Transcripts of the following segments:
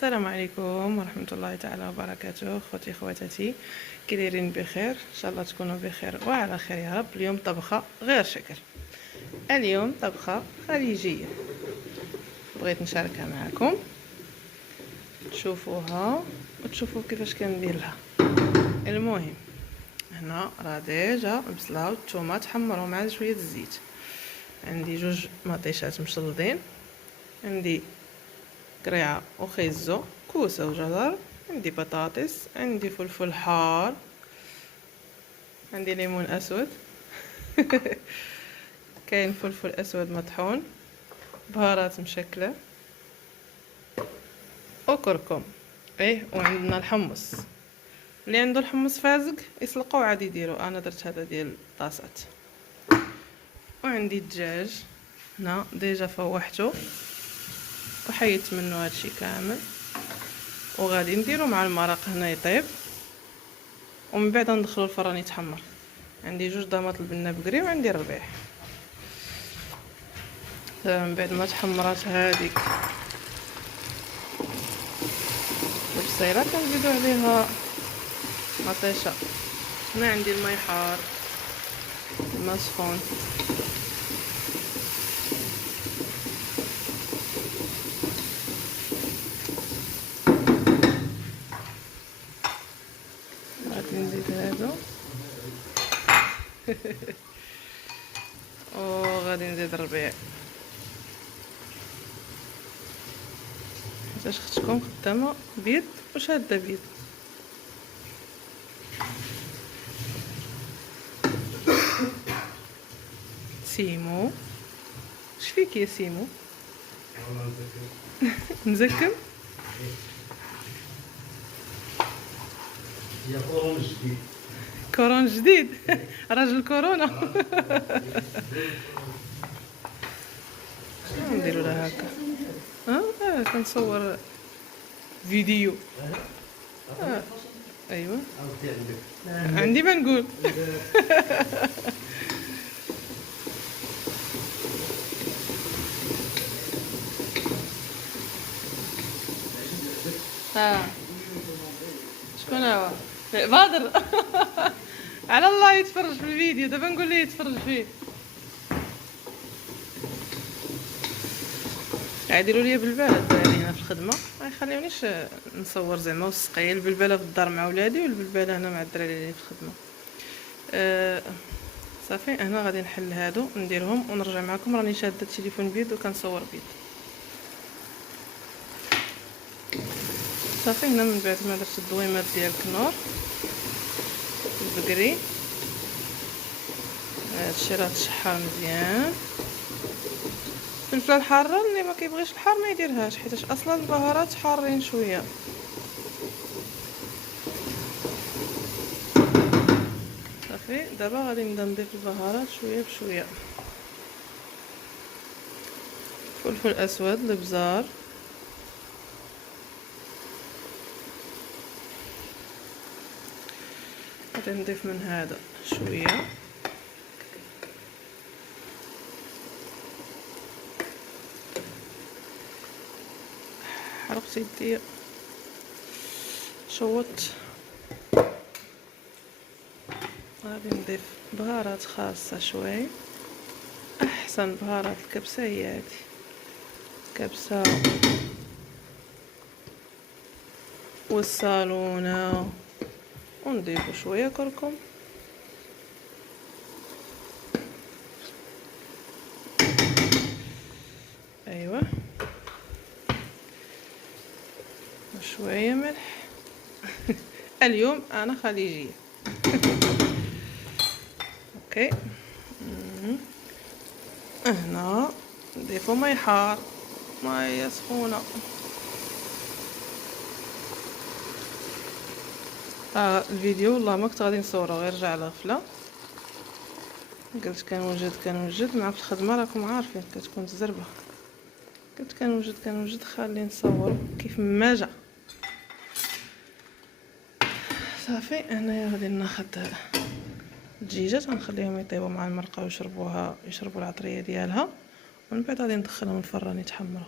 السلام عليكم ورحمة الله تعالى وبركاته. اخوتي خواتاتي، كي دايرين بخير؟ ان شاء الله تكونوا بخير وعلى خير يا رب. اليوم طبخة غير شكل، اليوم طبخة خليجية بغيت نشاركها معكم، تشوفوها وتشوفوا كيفاش كنديرها. المهم هنا راه ديجا البصله والثومه تحمروا مع شويه الزيت. عندي جوج مطيشات مشلضين، عندي قريعه وخيزو، كوسه وجزر، عندي بطاطس، عندي فلفل حار، عندي ليمون اسود كاين فلفل اسود مطحون، بهارات مشكله وكركم. وعندنا الحمص، اللي عنده الحمص فازق يسلقوه عادي يديرو، انا درت هذا ديال الطاسات. وعندي الدجاج هنا ديجا فوحته وحيدت منه هادشي كامل، وغادي نديرو مع المرق هنا يطيب، ومن بعد ندخلو الفران يتحمر. عندي جوج ضماط البنه بقري وعندي الربيع. من بعد ما تحمرات هذيك البصيله كنزيدو عليها مطيشه. هنا عندي الماء حار، الماء سخون، غادي نزيد هادو وغادي نزيد الربيع، حيتاش اختكم خدامه بيض وشاده بيض. سيمو، شفيك يا سيمو؟ مزكم؟ هي كورون جديد. كورون جديد راجل كورونا شنو نديرو لها هكا؟ كنصور فيديو. ايوا عندي ما نقول شكون هو بادر على الله يتفرج في الفيديو، دابا نقول ليه يتفرج فيه. يديروا لي بالبال الدراري هنا في الخدمه، ما يخليونيش نصور زعما وسقيا البلبله في الدار مع ولادي والبلبله هنا مع الدراري اللي في الخدمه. صافي هنا غادي نحل هادو نديرهم ونرجع معكم. راني شاده التليفون بيد وكنصور بيد. صافي هنا من بعد ما درت الضويمات ديال الكنور البقري، هادشي راه تشحر مزيان. الفلفله الحاره اللي ما كيبغيش الحار ما يديرهاش، حيتاش اصلا البهارات حارين شويه. صافي دابا غادي نبدا نضيف البهارات شويه بشويه. فلفل اسود، الابزار، غادي نضيف من هذا شويه، حرقت يدي شوط. غادي نضيف بهارات خاصه شوي، احسن بهارات الكبسه هي هذه الكبسه والصالونه. ونضيفو شويه كركم، ايوه، وشويه ملح اليوم انا خليجيه اوكي. هنا نضيفو ماء حار، ماء سخونه. الفيديو والله ما كنت غادي نصورو، غير رجع على غفله. قلت كنوجد مع في الخدمه راكم عارفين كتكون الزربه. قلت كنوجد خلي نصور كيف ما جا. صافي هنايا غادي ناخذ الدجيجات غنخليهم يطيبوا مع المرقه ويشربوا العطريه ديالها، ومن بعد غادي ندخلهم الفران يتحمروا.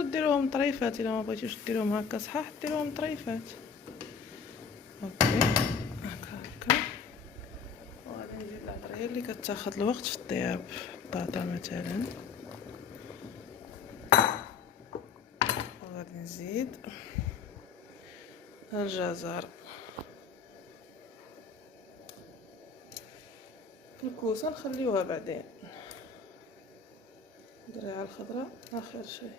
تقدروا ديروهم طريفات الا ما بغيتوش ديروهم هكا صحاح ديروهم طريفات. اوكي هكا وغادي نزيد الهضره هي اللي كتاخذ الوقت في الطياب. البطاطا مثلا وغادي نزيد الجزر، الكوسه نخليوها بعدين، الدريعه الخضراء اخر شيء.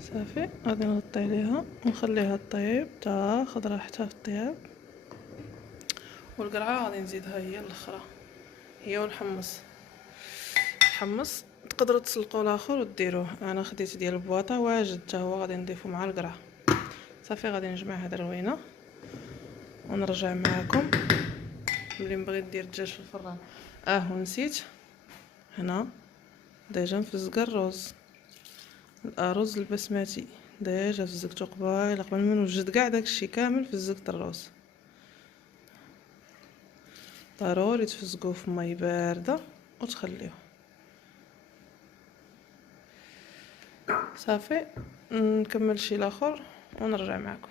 صافي غادي نغطي عليها ونخليها طيب تاخذ راحتها في الطياب. والقرعه غادي نزيدها هي الاخرى، هي والحمص. الحمص تقدروا تسلقوا الاخر وديروه، انا خديت ديال البواطه واجد حتى هو غادي نضيفو مع القرعه. صافي غادي نجمع هاد الروينه ونرجع معكم ملي نبغي ندير الدجاج في الفران. ونسيت هنا ديجا نفزق الارز البسمتي، ديجا فزقتو قبل ما نوجد كاع داكشي كامل. فزقت الرز، ضروري تفزقوه في ماء بارده وتخليوه. صافي نكمل شي الاخر ونرجع معكم.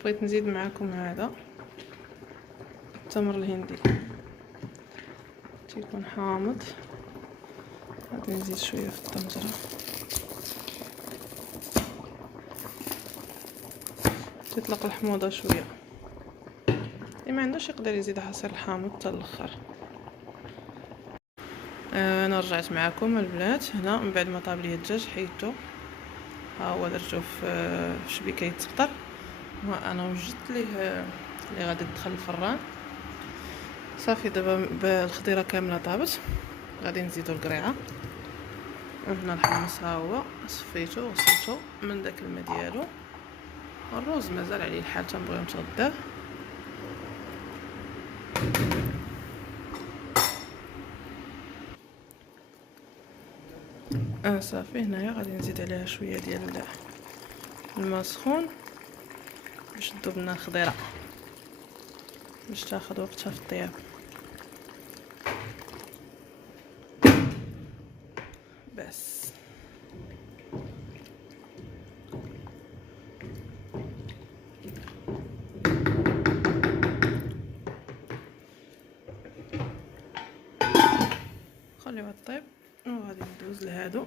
بغيت نزيد معكم هذا التمر الهندي تيكون حامض، غادي نزيد شويه في الطنجره تطلق الحموضه شويه. اللي ما عندوش يقدر يزيد عصير الحامض حتى الاخر. انا رجعت معكم البنات هنا من بعد ما طاب لي الدجاج، حيدته ها هو درتو في شبيكه يتسقطر، وانا وجدت ليه اللي غادي تدخل الفران. صافي دابا الخضيره كامله طابت، غادي نزيدو القريعه. وهنا الحمص ها هو صفيتو وغسلتو من داك الماء ديالو. الرز مازال عليه الحال تنبغيو نتغداه. صافي هنايا غادي نزيد عليها شويه ديال الماء سخون باش تذوب لنا الخضيره باش تاخذ وقتها في الطياب. بس خليوها طيب. وغادي ندوز لهادو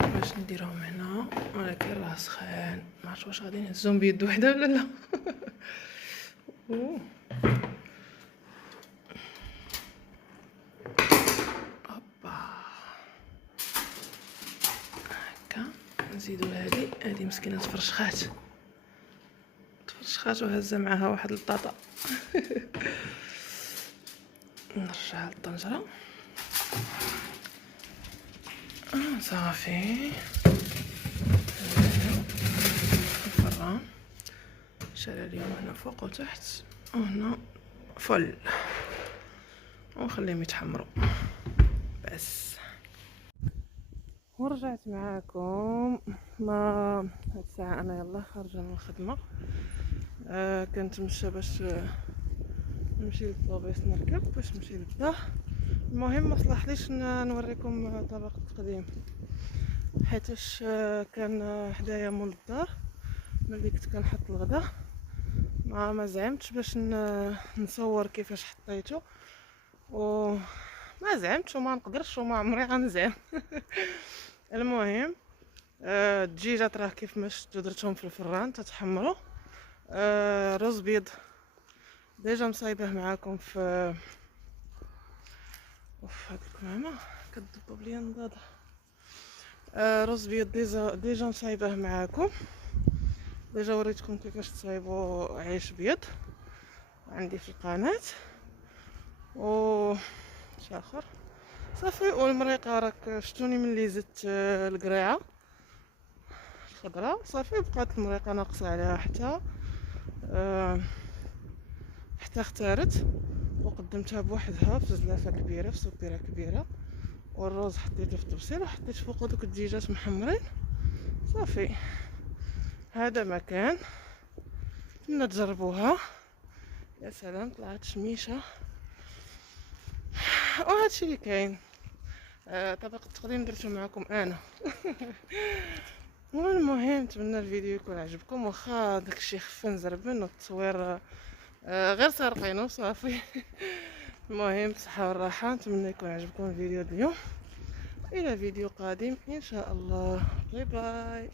باش نديرهم هنا، ولكن راه سخان ما عرفت واش غادي نهزهم بيد وحده ولا لا. هوبا هكا نزيدو هادي مسكينه تفرشخات وهزه معاها واحد البطاطا. نرجع للطنجره. صافي الفران شعل اليوم هنا فوق وتحت وهنا فل، ونخليهم يتحمروا بس. ورجعت معاكم ما هاد الساعه انا يلا خارجه من الخدمه. كنت مشى باش نمشي للطوبيس نركب باش نمشي للدار. المهم ما صلحليش نوريكم طبق التقديم حيتاش كان حدايا مول الدار ملي كنت كنحط الغدا. ما زعمتش باش نصور كيفاش حطيته، وما زعمتش وما نقدرش وما عمري غنزعم. المهم الدجيجات راه كيف ما شفتوا درتهم في الفران تتحمروا. رز بيض ديجا مصايبه معاكم في هاد الكمامه كتضبب ليا النضاضه. رز بيض ديجا مصايبه معاكم، ديجا وريتكم كيفاش تصايبوا عيش بيض عندي في القناه. و شاخر صافي. والمريقه راك شتوني ملي زدت القريعه الخضراء صافي بقات المريقه ناقصه عليها حتى اختارت، وقدمتها بوحدها في زلافه كبيره في سكيره كبيره. والرز حطيته في الطبسيل وحطيت فوق دوك الدجاجات محمرين. صافي هذا مكان بدنا تجربوها. يا سلام طلعت شميشه. وهادشي اللي كاين. طبق التقديم درتو معكم انا. المهم نتمنى الفيديو يكون عجبكم، واخا داكشي خفن زربن والتصوير غير سارقينو وصافي. المهم بصحة والراحة، نتمنى يكون عجبكم الفيديو اليوم، الى فيديو قادم ان شاء الله. باي باي.